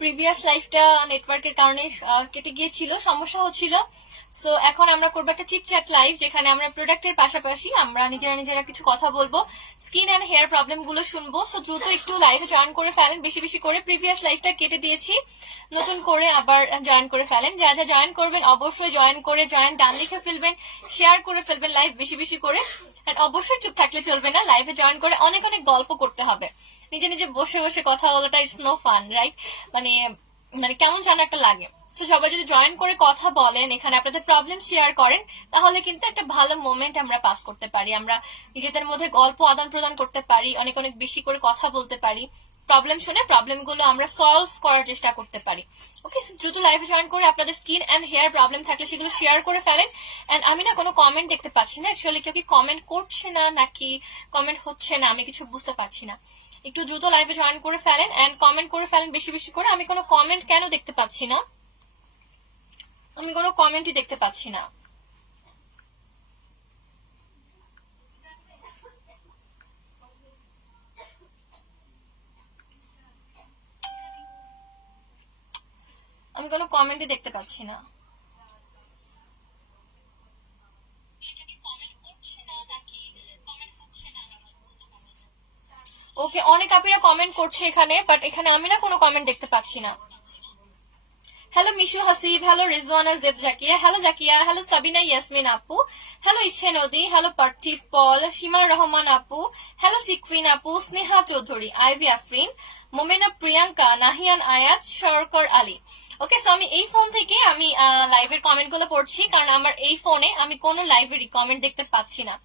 Previous লাইফটা নেটওয়ার্কের কারণে কেটে গিয়েছিল, সমস্যা হচ্ছিল। সো এখন আমরা করবো একটা চিট চ্যাট লাইভ, যেখানে আমরা প্রোডাক্টের পাশাপাশি আমরা নিজেরা কিছু কথা বলবো, স্কিন অ্যান্ড হেয়ার প্রবলেম গুলো শুনবো। সো দ্রুত একটু লাইভে জয়েন করে ফেলেন, বেশি বেশি করে। প্রিভিয়াস লাইভটা কেটে দিয়েছি, নতুন করে আবার জয়েন করে ফেলেন। যা যা জয়েন করবেন অবশ্যই জয়েন করে জয়েন ডান লিখে ফেলবেন, শেয়ার করে ফেলবেন লাইভ বেশি বেশি করে। এন্ড অবশ্যই চুপ থাকলে চলবে না, লাইভে জয়েন করে অনেক অনেক গল্প করতে হবে। নিজে নিজে বসে বসে কথা বলাটা ইটস নো ফান, রাইট? মানে মানে কেমন যেন একটা লাগে। তো সবাই যদি জয়েন করে কথা বলেন, এখানে আপনাদের প্রবলেম শেয়ার করেন, তাহলে কিন্তু একটা ভালো মোমেন্ট আমরা পাস করতে পারি। আমরা নিজেদের মধ্যে গল্প আদান প্রদান করতে পারি, অনেক অনেক বেশি করে কথা বলতে পারি, প্রবলেম শুনে প্রবলেমগুলো আমরা সলভ করার চেষ্টা করতে পারি। ওকে, দ্রুত লাইভে জয়েন করে আপনাদের স্কিন অ্যান্ড হেয়ার প্রবলেম থাকলে সেগুলো শেয়ার করে ফেলেন। অ্যান্ড আমি না কোনো কমেন্ট দেখতে পাচ্ছি না, অ্যাকচুয়ালি কেউ কি কমেন্ট করছে না নাকি কমেন্ট হচ্ছে না, আমি কিছু বুঝতে পারছি না। একটু দ্রুত লাইভে জয়েন করে ফেলেন অ্যান্ড কমেন্ট করে ফেলেন বেশি বেশি করে। আমি কোনো কমেন্ট কেন দেখতে পাচ্ছি না? আমি কোনো কমেন্টই দেখতে পাচ্ছি না। আমি কোনো কমেন্টই দেখতে পাচ্ছি না। ওকে, অনেক আপিরা কমেন্ট করছে এখানে, বাট এখানে আমি না কোনো কমেন্ট দেখতে পাচ্ছি না। Hello Mishu Hasib, hello Rizwana Zeb Zakia, hello Zakia, hello Sabina Yasmin আপু, হ্যালো ইচ্ছে নদী, হ্যালো পার্থিব পল, সীমা রহমান আপু, হ্যালো সিকফিন আপু, স্নেহা চৌধুরী, আইভি আফরিন, মোমেনা প্রিয়াঙ্কা, নাহিয়ান আয়াত, সরকর আলী। ওকে, সো আমি এই ফোন থেকে আমি লাইভের কমেন্ট গুলো পড়ছি, কারণ আমার এই ফোনে আমি কোনো লাইভের কমেন্ট দেখতে পাচ্ছি না।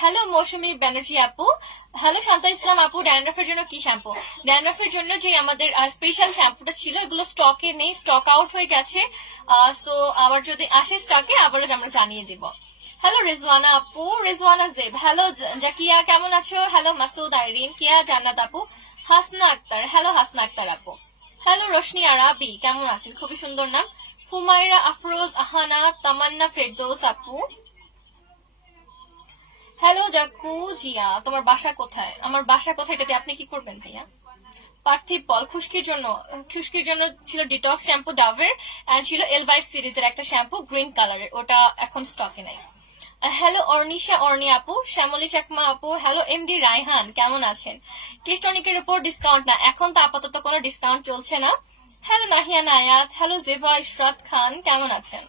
হ্যালো মৌসুমী ব্যানার্জি আপু, হ্যালো শান্তা ইসলাম আপু, ড্যান্ড্রফের জন্য কি শ্যাম্পু? ড্যান্ড্রফের জন্য যে আমাদের স্পেশাল শ্যাম্পুটা ছিল, এগুলো স্টকে নেই, স্টক আউট হয়ে গেছে। সো আবার যদি আসে স্টকে আবারও আমরা জানিয়ে দিব। হ্যালো রিজওয়ানা আপু, রিজওয়ানা জেব, হ্যালো জাকিয়া, কেমন আছো? হ্যালো মাসুদ আইরিন, কিয়া জান্নাত আপু, হাসনা আক্তার, হ্যালো হাসনা আক্তার আপু, হ্যালো রোশনি আরাবি, কেমন আছেন? খুবই সুন্দর নাম। হুমায়রা আফরোজ, আহানা, তামান্না ফেরদৌস আপু, হ্যালো জাকু জিয়া, তোমার বাসা কোথায়? আমার বাসা কোথায় এটাতে আপনি কি করবেন ভাইয়া? পার্থিব পল, খুশকির জন্য ছিল ডিটক্স শ্যাম্পু ডাভের, এন্ড ছিল এল5 সিরিজের একটা শ্যাম্পু গ্রিন কালারের, ওটা এখন স্টকে নাই। হ্যালো অর্নিশা অর্নি আপু, শ্যামলী চাকমা আপু, হ্যালো এমডি রায়হান, কেমন আছেন? ক্রিস্টনিকের উপর ডিসকাউন্ট না, এখন তো আপাতত কোনো ডিসকাউন্ট চলছে না। হ্যালো নাহিয়া নায়াত, হ্যালো জেভা ইশরাত খান, কেমন আছেন?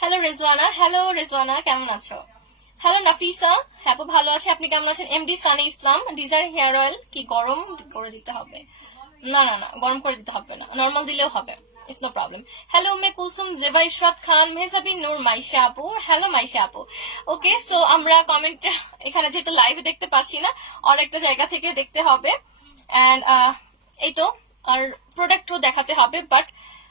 হ্যালো রেজওয়ানা, হ্যালো রেজওয়ানা, কেমন আছো? হ্যালো নাফিসা, হ্যাঁ আপু ভালো আছে, আপনি কেমন আছেন? এমডি সানি ইসলাম, ডিজায়ার হেয়ার অয়েল কি গরম করে দিতে হবে? না না না, গরম করে দিতে হবে না, নর্মাল দিলেও হবে, it's no problem. Hello Umme Kulsum, Zeba Ishrat Khan, Mehjabin Noor, Maisha আপু, হ্যালো মাইশা আপু। ওকে, সো আমরা কমেন্ট এখানে যেহেতু লাইভে দেখতে পাচ্ছি না, আর একটা জায়গা থেকে দেখতে হবে। অ্যান্ড এই তো, আর প্রোডাক্টও দেখাতে হবে, বাট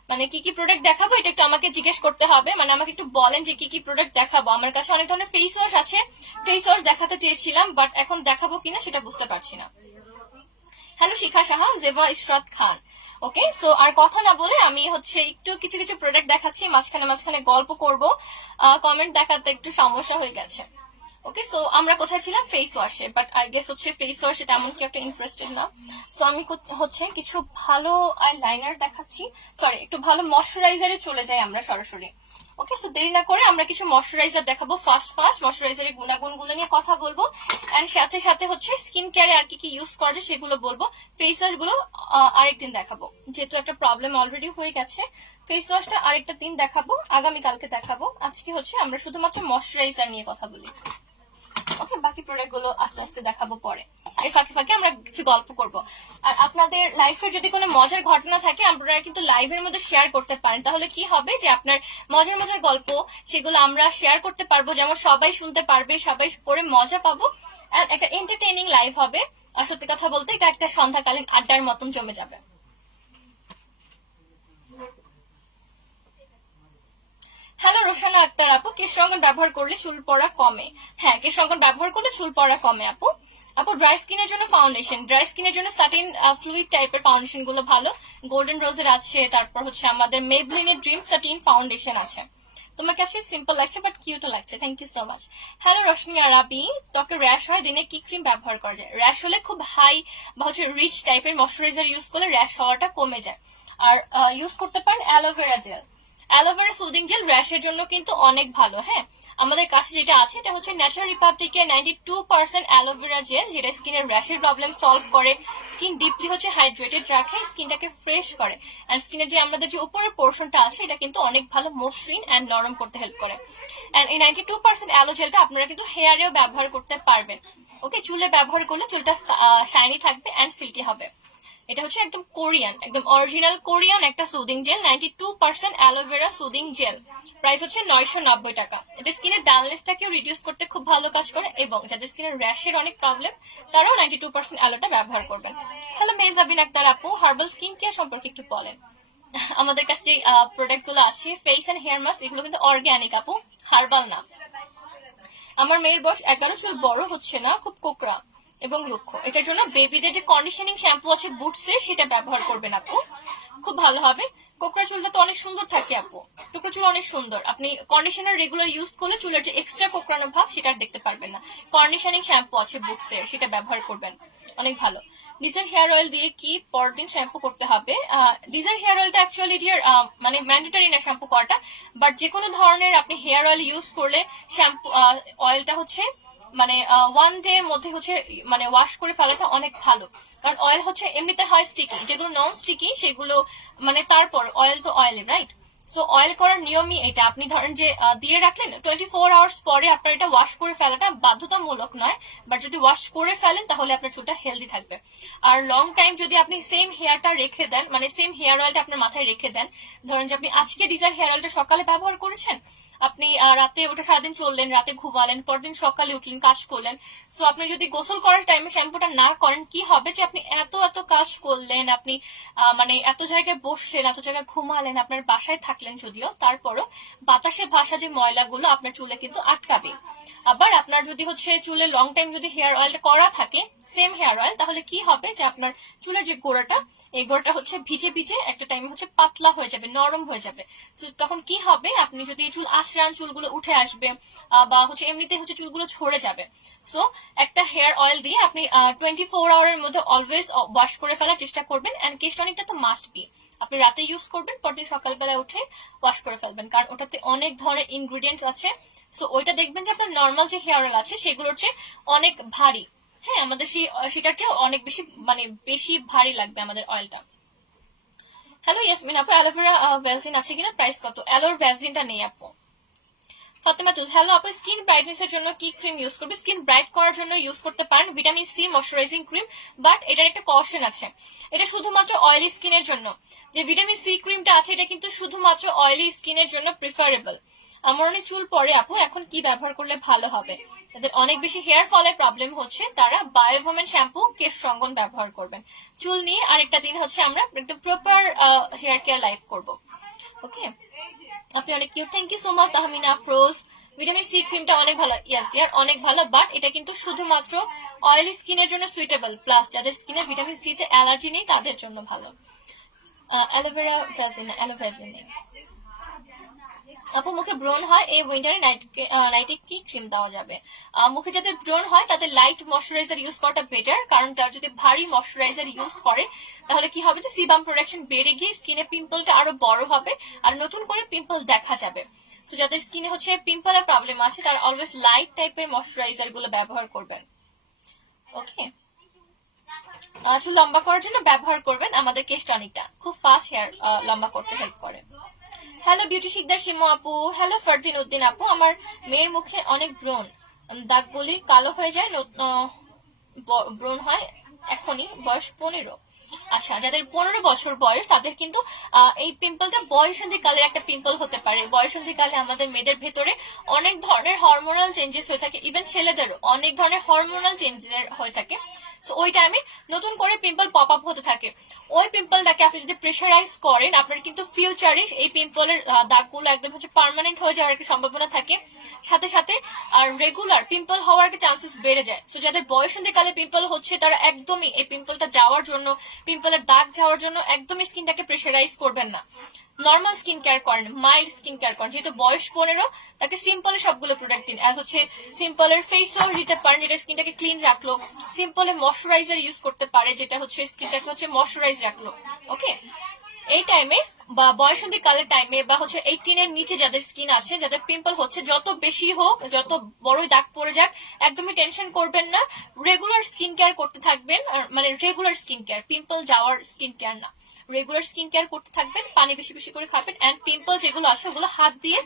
মানে কি কি প্রোডাক্ট দেখাবো এটা একটু আমাকে জিজ্ঞেস করতে হবে, মানে আমাকে একটু বলেন যে কি কি প্রোডাক্ট দেখাবো। আমার কাছে অনেক ধরনের ফেস ওয়াশ আছে, ফেস ওয়াশ দেখাতে চেয়েছিলাম, বাট এখন দেখাবো কিনা সেটা বুঝতে পারছি না। হ্যালো শিখা সাহা, জেবা ইশরাত খান। ওকে, সো আর কথা না বলে আমি হচ্ছে একটু কিছু কিছু প্রোডাক্ট দেখাচ্ছি, মাঝখানে মাঝখানে গল্প করব, কমেন্ট দেখাতে একটু সমস্যা হয়ে গেছে। ওকে, সো আমরা কোথায় ছিলাম? ফেস ওয়াশে, বাট আই গেস হচ্ছে ফেস ওয়াশে তেমন কি একটা ইন্টারেস্টেড না। সো আমি হচ্ছে কিছু ভালো আই লাইনার দেখাচ্ছি, সরি একটু ভালো ময়শ্চারাইজারে চলে যাই আমরা সরাসরি। ওকে, সো দেরি না করে আমরা কিছু ময়শ্চারাইজার দেখাবো, ফার্স্ট ফার্স্ট ময়শ্চারাইজারের গুণাগুণগুলো নিয়ে কথা বলবো, এন্ড সাথে সাথে হচ্ছে স্কিন কেয়ারে আর কি কি ইউজ করা যায় সেগুলো বলবো। ফেস ওয়াশ গুলো আরেকদিন দেখাবো, যেহেতু একটা প্রবলেম অলরেডি হয়ে গেছে। ফেস ওয়াশটা আরেকটা দিন দেখাবো, আগামীকালকে দেখাবো। আজকে হচ্ছে আমরা শুধুমাত্র ময়শ্চারাইজার নিয়ে কথা বলি। ওকে, বাকি প্রোডাক্ট গুলো আস্তে আস্তে দেখাবো পরে, এর ফাঁকে ফাঁকে আমরা কিছু গল্প করব। আর আপনাদের লাইফের যদি কোনো মজার ঘটনা থাকে আপনারা কিন্তু লাইভের মধ্যে শেয়ার করতে পারেন, তাহলে কি হবে যে আপনার মজার মজার গল্প সেগুলো আমরা শেয়ার করতে পারবো, যেমন সবাই শুনতে পারবে, সবাই পড়ে মজা পাবো, আর একটা এন্টারটেইনিং লাইভ হবে। আর সত্যি কথা বলতে এটা একটা সন্ধ্যাকালীন আড্ডার মতন জমে যাবে। হ্যালো রোশানা আক্তার আপু, কেশরঙ্গন ব্যবহার করলে চুল পড়া কমে? হ্যাঁ, কেশরঙ্গন ব্যবহার করলে চুল পড়া কমে আপু। আপু ড্রাই স্কিনের জন্য ফাউন্ডেশন, ড্রাই স্কিনের জন্য সাটিন ফ্লুইড টাইপের ফাউন্ডেশন গুলো ভালো, গোল্ডেন রোজের আছে, তারপর হচ্ছে আমাদের মেবলিনের ড্রিম সাটিন ফাউন্ডেশন আছে। তোমার কাছে সিম্পল লাগছে বাট কিউটও লাগছে, thank you so much. Hello Roshni Arabi, ত্বকে র্যাশ হয়, দিনে কি ক্রিম ব্যবহার করা যায়? র্যাশ হলে খুব হাই বা হচ্ছে রিচ টাইপের ময়শ্চারাইজার ইউজ করলে র্যাশ হওয়াটা কমে যায়। আর ইউজ করতে পারেন aloe vera gel. Aloe vera soothing gel র্যাশের জন্য কিন্তু অনেক ভালো। হ্যাঁ, আমাদের কাছে যেটা আছে এটা হচ্ছে ন্যাচারাল রিপাবলিকের 92% অ্যালোভেরা জেল, যেটা স্কিনের র্যাশের প্রবলেম সলভ করে, স্কিন ডিপলি হচ্ছে হাইড্রেটেড রাখে, স্কিনটাকে ফ্রেশ করে, অ্যান্ড স্কিনের যে আমাদের যে উপরের পোর্শনটা আছে এটা কিন্তু অনেক ভালো মসৃণ অ্যান্ড নরম করতে হেল্প করে। অ্যান্ড এই 92% অ্যালো জেলটা আপনারা কিন্তু হেয়ারেও ব্যবহার করতে পারবেন। ওকে, চুলে ব্যবহার করলে চুলটা শাইনি থাকবে অ্যান্ড সিল্কি হবে। এটা হচ্ছে একদম কোরিয়ান, একদম অরিজিনাল কোরিয়ান একটা soothing jail, 92% aloe vera soothing jail. Price হচ্ছে 990 টাকা। এটা স্কিনের ডালনেসটাকেও রিডিউস করতে খুব ভালো কাজ করে, এবং যাদের স্কিনের র্যাশের অনেক প্রবলেম তারাও 92% অ্যালোটা ব্যবহার করবেন। হ্যালো মেজাবিন আক্তার আপু, হার্বাল স্কিন কেয়ার সম্পর্কে একটু বলেন। আমাদের কাছে যে প্রোডাক্ট গুলো আছে, ফেস এন্ড হেয়ার মাস্ক, এগুলো কিন্তু অর্গ্যানিক আপু, হার্বাল না। আমার মেয়ের বয়স 11, চুল বড় হচ্ছে না, খুব কোকড়া এবং রুক্ষ। এটার জন্য বেবিদের যে কন্ডিশনিং শ্যাম্পু আছে বুটসের, সেটা ব্যবহার করবেন আপু, খুব ভালো হবে। কোকড়া চুলটা তো অনেক সুন্দর থাকে আপু, কোকড়া চুল অনেক সুন্দর। আপনি কন্ডিশনার রেগুলার ইউজ করলে চুলের যে এক্সট্রা কোকড়ানো ভাব সেটা দেখতে পারবেন না। কন্ডিশনিং শ্যাম্পু আছে বুটসের, সেটা ব্যবহার করবেন, অনেক ভালো। ডিজার হেয়ার অয়েল দিয়ে কি পরদিন শ্যাম্পু করতে হবে? ডিজার হেয়ার অয়েলটা অ্যাকচুয়ালি ডিয়ার মানে ম্যান্ডেটরি না শ্যাম্পু করাটা, বাট যে কোনো ধরনের আপনি হেয়ার অয়েল ইউজ করলে শ্যাম্পু অয়েলটা হচ্ছে মানে 1 ডে এর মধ্যে হচ্ছে মানে ওয়াশ করে ফেলাটা অনেক ভালো। কারণ অয়েল হচ্ছে এমনিতে হয় স্টিকি, যেগুলো নন স্টিকি সেগুলো মানে তারপর অয়েল তো অয়েলে, রাইট? সো অয়েল করার নিয়মই এটা। আপনি ধরেন যে দিয়ে রাখলেন 24 আওয়ার্স পরে আপনার এটা ওয়াশ করে ফেলাটা বাধ্যতামূলক নয়, বাট যদি ওয়াশ করে ফেলেন তাহলে আপনার চুলটা হেলদি থাকবে। আর লং টাইম যদি আপনি সেম হেয়ারটা রেখে দেন, মানে সেম হেয়ার অয়েলটা আপনার মাথায় রেখে দেন, ধরেন যে আপনি আজকে ডিজার হেয়ার অয়েলটা সকালে ব্যবহার করেছেন, আপনি রাতে ওটা সারাদিন চললেন, রাতে ঘুমালেন, পরদিন সকালে উঠলেন, কাজ করলেন। সো আপনি যদি গোসল করার টাইমে শ্যাম্পুটা না করেন, কি হবে যে আপনি এত এত কাজ করলেন, আপনি মানে এত জায়গায় বসছেন, এত জায়গায় ঘুমালেন, আপনার বাসায় থাকলেন যদিও, তারপরও বাতাসে ভাসা যে ময়লাগুলো আপনার চুলে কিন্তু আটকাবে। আবার আপনার যদি হচ্ছে চুলে লং টাইম যদি হেয়ার অয়েলটা করা থাকে, সেম হেয়ার অয়েল, তাহলে কি হবে যে আপনার চুলের যে গোড়াটা, এই গোড়াটা হচ্ছে ভিজে ভিজে একটা টাইমে হচ্ছে পাতলা হয়ে যাবে, নরম হয়ে যাবে। তখন কি হবে, আপনি যদি চুল আঁচড়ান চুলগুলো উঠে আসবে, বা হচ্ছে এমনিতে হচ্ছে চুলগুলো ঝরে যাবে। সো একটা হেয়ার অয়েল দিয়ে আপনি 24 আওয়ারের মধ্যে অলওয়েজ ওয়াশ করে ফেলার চেষ্টা করবেন। অ্যান্ড কেশ টনিকটা তো মাস্ট বি, আপনি রাতে ইউজ করবেন, পরদিন সকালবেলা উঠে ওয়াশ করে ফেলবেন, কারণ ওটাতে অনেক ধরনের ইনগ্রিডিয়েন্টস আছে। সো ওইটা দেখবেন যে আপনার নর্মাল যে হেয়ার অয়েল আছে সেগুলোর চেয়ে অনেক ভারী। হ্যাঁ, আমাদের সেটার চেয়ে অনেক বেশি মানে বেশি ভারী লাগবে আমাদের অয়েলটা। হ্যালো ইয়াসমিন আপু, অ্যালোভেরা ভ্যাসলিন আছে কিনা, প্রাইস কত? অ্যালোর ভ্যাসলিনটা নেই আপু। ফাতেমা তুজ, হ্যালো আপু, স্কিন ব্রাইটনেস এর জন্য কি ক্রিম ইউজ করবে? স্কিন ব্রাইট করার জন্য ইউজ করতে পারেন vitamin C moisturising cream, but এটার একটা কশন আছে, এটা শুধুমাত্র অয়েলি স্কিনের জন্য। যে ভিটামিন সি ক্রিমটা আছে এটা কিন্তু শুধুমাত্র অয়েলি স্কিনের জন্য প্রিফারেবল। আমার অনেক চুল পড়ে আপু, এখন কি ব্যবহার করলে ভালো হবে? যাদের অনেক বেশি হেয়ার ফলের প্রবলেম হচ্ছে তারা বায়োভোমেন শ্যাম্পু কেশ সঙ্গন ব্যবহার করবেন। চুল নিয়ে আরেকটা দিন হচ্ছে আমরা একদম প্রপার হেয়ার কেয়ার লাইফ করব। ওকে, আপনি অনেক cute, thank you so much Tahmina Afroz. Vitamin C ক্রিমটা অনেক ভালো, ইয়াস ডিয়ার অনেক ভালো, বাট এটা কিন্তু শুধুমাত্র অয়েলি স্কিনের জন্য সুইটেবল, প্লাস যাদের স্কিনে ভিটামিন সি তে অ্যালার্জি নেই তাদের জন্য ভালো। অ্যালোভেরা ভ্যাসলিন, অ্যালোভ্যাসলিন নেই আপু। মুখে ব্রণ হয়, এই উইন্টারে নাইটে কি ক্রিম দেওয়া যাবে? মুখে যাদের ব্রণ হয় তাদের লাইট ময়শ্চারাইজার ইউজ করাটা বেটার, কারণ তারা যদি ভারী ময়শ্চারাইজার ইউজ করে তাহলে কি হবে যে সিবাম প্রোডাকশন বেড়ে গিয়ে স্কিনে পিম্পলটা আরো বড় হবে আর নতুন করে পিম্পল দেখা যাবে। তো যাদের স্কিনে হচ্ছে পিম্পলের প্রবলেম আছে তারা অলওয়েজ লাইট টাইপের ময়শ্চারাইজার গুলো ব্যবহার করবেন। ওকে, চুল লম্বা করার জন্য ব্যবহার করবেন আমাদের কেশ টনিকটা, খুব ফাস্ট হেয়ার লম্বা করতে হেল্প করে। হ্যালো বিউটি শিকদার শিমু আপু, হ্যালো ফারদিন উদ্দিন আপু, আমার মেয়ের মুখে অনেক ব্রণ, দাগগুলি কালো হয়ে যায়, ব্রণ হয় এখনই, বয়স 15। আচ্ছা, যাদের 15 বছর বয়স তাদের কিন্তু এই পিম্পলটা বয়সন্ধিকালের একটা পিম্পল হতে পারে। বয়সন্ধিকালে আমাদের মেয়েদের ভেতরে অনেক ধরনের হরমোনাল চেঞ্জেস হয়ে থাকে, ইভেন ছেলেদেরও অনেক ধরনের হরমোনাল চেঞ্জেস হয়ে থাকে। সো ওই টাইমে নতুন করে পিম্পল পপ আপ হতে থাকে। ওই পিম্পলটাকে আপনি যদি প্রেশারাইজ করেন আপনার কিন্তু ফিউচারে এই পিম্পলের দাগগুলো একদম হচ্ছে পার্মানেন্ট হয়ে যাওয়ার একটা সম্ভাবনা থাকে, সাথে সাথে আর রেগুলার পিম্পল হওয়ার একটা চান্সেস বেড়ে যায়। সো যাদের বয়সন্ধিকালে পিম্পল হচ্ছে তারা একদমই এই পিম্পলটা যাওয়ার জন্য, পিম্পলের দাগ যাওয়ার জন্য একদমই স্কিনটাকে প্রেশারাইজ করবেন না। নর্মাল স্কিন কেয়ার করেন, মাইল্ড স্কিন কেয়ার করেন, যেহেতু বয়স 15 তাকে সিম্পলে সবগুলো প্রোডাক্ট দিন। অ্যাজ হচ্ছে সিম্পলের ফেস ওয়াশ দিতে পারেন, যেটা স্কিনটাকে ক্লিন রাখলো। সিম্পলে ময়শ্চারাইজার ইউজ করতে পারে, যেটা হচ্ছে স্কিনটাকে হচ্ছে ময়শ্চারাইজ রাখলো। ওকে, এই টাইমে বা বয়সন্ধি কালের টাইমে বা হচ্ছে 18 এর নিচে যাদের স্কিন আছে, যাদের পিম্পল হচ্ছে, যত বেশি হোক, যত বড়ই দাগ পড়ে যাক, একদমই টেনশন করবেন না। রেগুলার স্কিন কেয়ার করতে থাকবেন, মানে রেগুলার স্কিন কেয়ার, পিম্পল যাওয়ার স্কিন কেয়ার না, রেগুলার স্কিন কেয়ার করতে থাকবেন। পানি বেশি বেশি করে খাবেন। এন্ড পিম্পল যেগুলো আছে ওগুলো হাত দিয়ে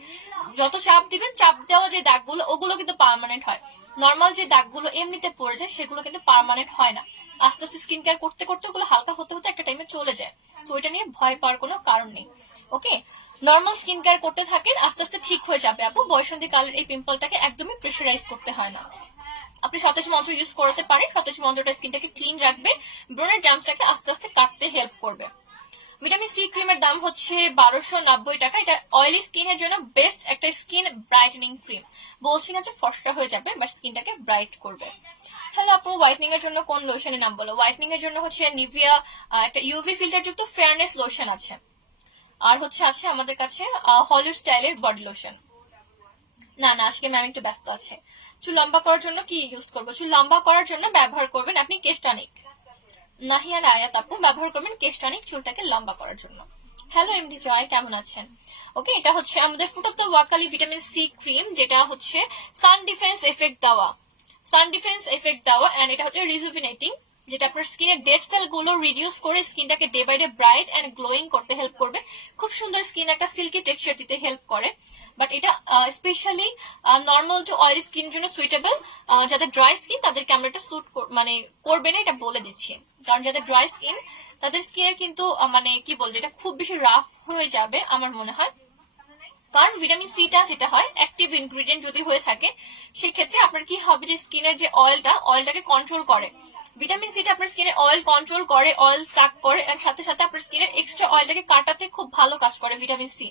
যত চাপ দিবেন, চাপ দেওয়া যে দাগগুলো ওগুলো কিন্তু পার্মানেন্ট হয়। নর্মাল যে দাগগুলো এমনিতে পড়ে যায় সেগুলো কিন্তু পার্মানেন্ট হয় না। আস্তে আস্তে স্কিন কেয়ার করতে করতে ওগুলো হালকা হতে হতে একটা টাইমে চলে যায়। তো এটা নিয়ে ভয় পাওয়ার কোনো কারণ নেই। ওকে, নর্মাল স্কিন কেয়ার করতে থাকেন, আস্তে আস্তে ঠিক হয়ে যাবে আপু। বয়সন্ধি কালের এই পিম্পলটাকে একদমই প্রেশারাইজ করতে হয় না। আপনি সতেজ মন্ত্র ইউজ করতে পারেন। সতেজ মন্ত্রটা স্কিনটাকে ক্লিন রাখবে, ব্রণের জাম্পটাকে আস্তে আস্তে কাটতে হেল্প করবে। ভিটামিন সি ক্রিমের দাম হচ্ছে 1290 টাকা। এটা অয়েলি স্কিনের জন্য বেস্ট একটা স্কিন ব্রাইটেনিং ক্রিম। বলছি না যে ফর্সা হয়ে যাবে, বাট স্কিনটাকে ব্রাইট করবে। হ্যালো আপু, হোয়াইটনিং এর জন্য কোন লোশনের নাম বলো? হোয়াইটনিং এর জন্য হচ্ছে নিভিয়া একটা ইউভি ফিল্টার যুক্ত ফেয়ারনেস লোশন আছে, আর হচ্ছে আছে আমাদের কাছে হলিউড স্টাইলের বডি লোশন। না না, আজকে ম্যাম একটু ব্যস্ত আছে। চুল লম্বা করার জন্য কি ইউজ করবো? চুল লম্বা করার জন্য ব্যবহার করবেন আপনি কেস্টনিক। নাহিয়ার আয়াত আপু ব্যবহার করবেন কেস্টনিক চুলটাকে লম্বা করার জন্য। হ্যালো এমডি জয়, কেমন আছেন? ওকে, এটা হচ্ছে আমাদের fruit of the Wokali vitamin C cream, যেটা হচ্ছে সান ডিফেন্স এফেক্ট দেওয়া, সান ডিফেন্স এফেক্ট দেওয়া। এন্ড এটা হচ্ছে রিজুভিনেটিং, যেটা আপনার স্কিনের ডেড সেল গুলো রিডিউস করে স্কিনটাকে day by day bright and glowing করতে হেল্প করবে। খুব সুন্দর স্কিন একটা সিল্কি টেক্সচার দিতে হেল্প করে। বাট এটা specially normal to oily skin জন্য সুইটেবল। যাদের ড্রাই স্কিন তাদেরকে আমরা এটা স্যুট মানে করবে না, এটা বলে দিচ্ছি। কারণ যাদের ড্রাই স্কিন তাদের স্কিনের কিন্তু মানে কি বলবো, এটা খুব বেশি রাফ হয়ে যাবে আমার মনে হয়। কারণ ভিটামিন সিটা যেটা হয় অ্যাক্টিভ ইনগ্রিডিয়েন্ট যদি হয়ে থাকে, সেক্ষেত্রে আপনার কি হবে যে স্কিনের যে অয়েলটাকে কন্ট্রোল করে। ভিটামিন সিটা আপনার স্কিনে অয়েল কন্ট্রোল করে, অয়েল সাক করে, এর সাথে সাথে আপনার স্কিনের এক্সট্রা অয়েলটাকে কাটাতে খুব ভালো কাজ করে ভিটামিন সি।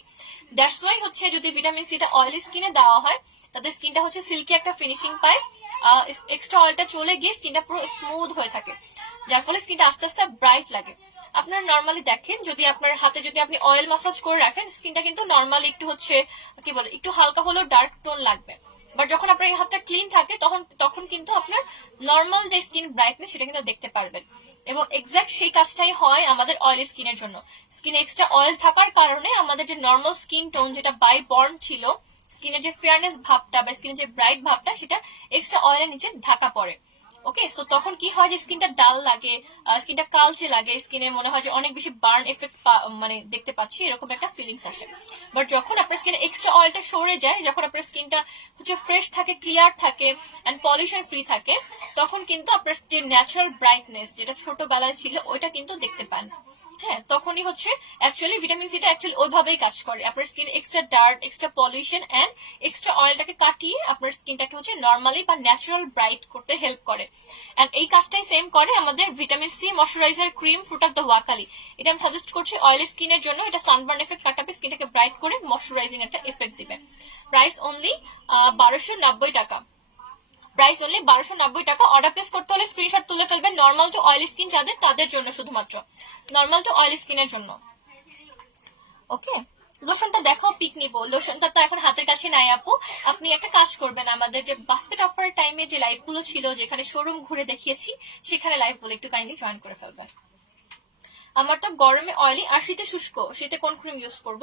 দ্যাটস ওয়াই হচ্ছে যদি ভিটামিন সিটা অয়েলি স্কিনে দেওয়া হয়, তাদের স্কিনটা হচ্ছে সিল্কি একটা ফিনিশিং পায়। এক্সট্রা অয়েলটা চলে গিয়ে স্কিনটা পুরো স্মুথ হয়ে থাকে, যার ফলে স্কিনটা আস্তে আস্তে ব্রাইট লাগে। আপনারা নর্মালি দেখেন, যদি আপনার হাতে যদি আপনি অয়েল মাসাজ করে রাখেন, স্কিনটা কিন্তু নর্মালি একটু হচ্ছে কি বলে, একটু হালকা হলেও ডার্ক টোন লাগবে। বাট যখন আপনার এই হাতটা ক্লিন থাকে, তখন কিন্তু আপনার নর্মাল যে স্কিন ব্রাইটনেস সেটা কিন্তু দেখতে পারবেন। এবং এক্সাক্ট সেই কাজটাই হয় আমাদের অয়েলি স্কিনের জন্য। স্কিনে এক্সট্রা অয়েল থাকার কারণে আমাদের যে নর্মাল স্কিন টোন, যেটা বাই বর্ন ছিল, স্কিনের যে ফেয়ারনেস ভাবটা বা স্কিনের যে ব্রাইট ভাবটা, সেটা এক্সট্রা অয়েলের নিচে ঢাকা পড়ে। ওকে, সো তখন কি হয় যে স্কিনটা ডাল লাগে, স্কিনটা কালচে লাগে, স্কিনে মনে হয় যে অনেক বেশি বার্ন এফেক্ট মানে দেখতে পাচ্ছি, এরকম একটা ফিলিংস আসে। বাট যখন আপনার স্কিনে এক্সট্রা অয়েলটা সরে যায়, যখন আপনার স্কিনটা হচ্ছে ফ্রেশ থাকে, ক্লিয়ার থাকে এন্ড পলিউশন ফ্রি থাকে, তখন কিন্তু আপনার যে ন্যাচারাল ব্রাইটনেস যেটা ছোটবেলায় ছিল ওইটা কিন্তু দেখতে পান। হ্যাঁ, তখনই হচ্ছে অ্যাকচুয়ালি ভিটামিন সিটা অ্যাকচুয়ালি ওইভাবেই কাজ করে। আপনার skin extra dark, extra pollution and extra অয়েলটাকে কাটিয়ে আপনার স্কিনটাকে হচ্ছে নর্মালি বা ন্যাচারাল ব্রাইট করতে হেল্প করে। এন্ড এই কাজটাই সেম করে আমাদের vitamin C moisturiser cream fruit of the Wokali. এটা আমি সাজেস্ট করছি অয়েলি স্কিনের জন্য। এটা সানবার্ন এফেক্ট কাটাবে, স্কিনটাকে ব্রাইট করে ময়শ্চারাইজিং একটা এফেক্ট দিবে। প্রাইস অনলি 1290 টাকা। প্রাইস অনলি 1290 টাকা। অর্ডার প্লেস করতে হলে স্ক্রিনশট তুলে ফেলবেন। নর্মাল টু অয়েলি স্কিন যাদের, তাদের জন্য শুধুমাত্র, নর্মাল টু অয়েলি স্কিনের জন্য। ওকে, লোশনটা দেখো, পিক নিবো। লোশনটা তো এখন হাতের কাছে নাই আপু। আপনি একটা কাজ করবেন, আমাদের যে বাস্কেট অফার টাইমে যে লাইভ গুলো ছিল, যেখানে শোরুম ঘুরে দেখিয়েছি, সেখানে লাইভ গুলো একটু কাইন্ডলি জয়েন করে ফেলবেন। আমার তো গরমে অয়েলি আর শীতে শুষ্ক। শীতে কোন ক্রিম ইউজ করব?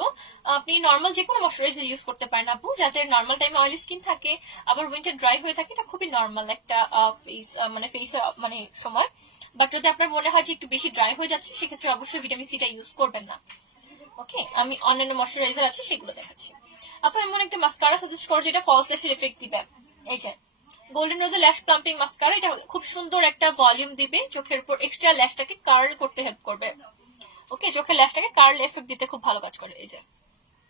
আপনি নর্মাল যে কোনো ময়শ্চারাইজার ইউজ করতে পারেন আপু, যাদের নর্মাল টাইমে অয়েলি স্কিন থাকে আবার উইন্টার ড্রাই হয়ে থাকে। এটা খুবই নর্মাল একটা ফেস মানে মানে সময়। বাট যদি আপনার মনে হয় যে একটু বেশি ড্রাই হয়ে যাচ্ছে, সেক্ষেত্রে অবশ্যই ভিটামিন সিটা ইউজ করবেন না। ওকে, আমি অন্যান্য ময়শ্চারাইজার আছে সেগুলো দেখাচ্ছি। আপু এমন একটা মাস্কারা সাজেস্ট করো যেটা ফলস ল্যাশের এফেক্ট দিবে। এই যে গোল্ডেন রোজের ল্যাশ প্লাম্পিং মাস্কারা, এটা খুব সুন্দর একটা ভলিউম দিবে, চোখের উপর এক্সট্রা ল্যাশটাকে কার্ল করতে হেল্প করবে। ওকে, চোখের ল্যাশটাকে কার্ল এফেক্ট দিতে খুব ভালো কাজ করে এই যে।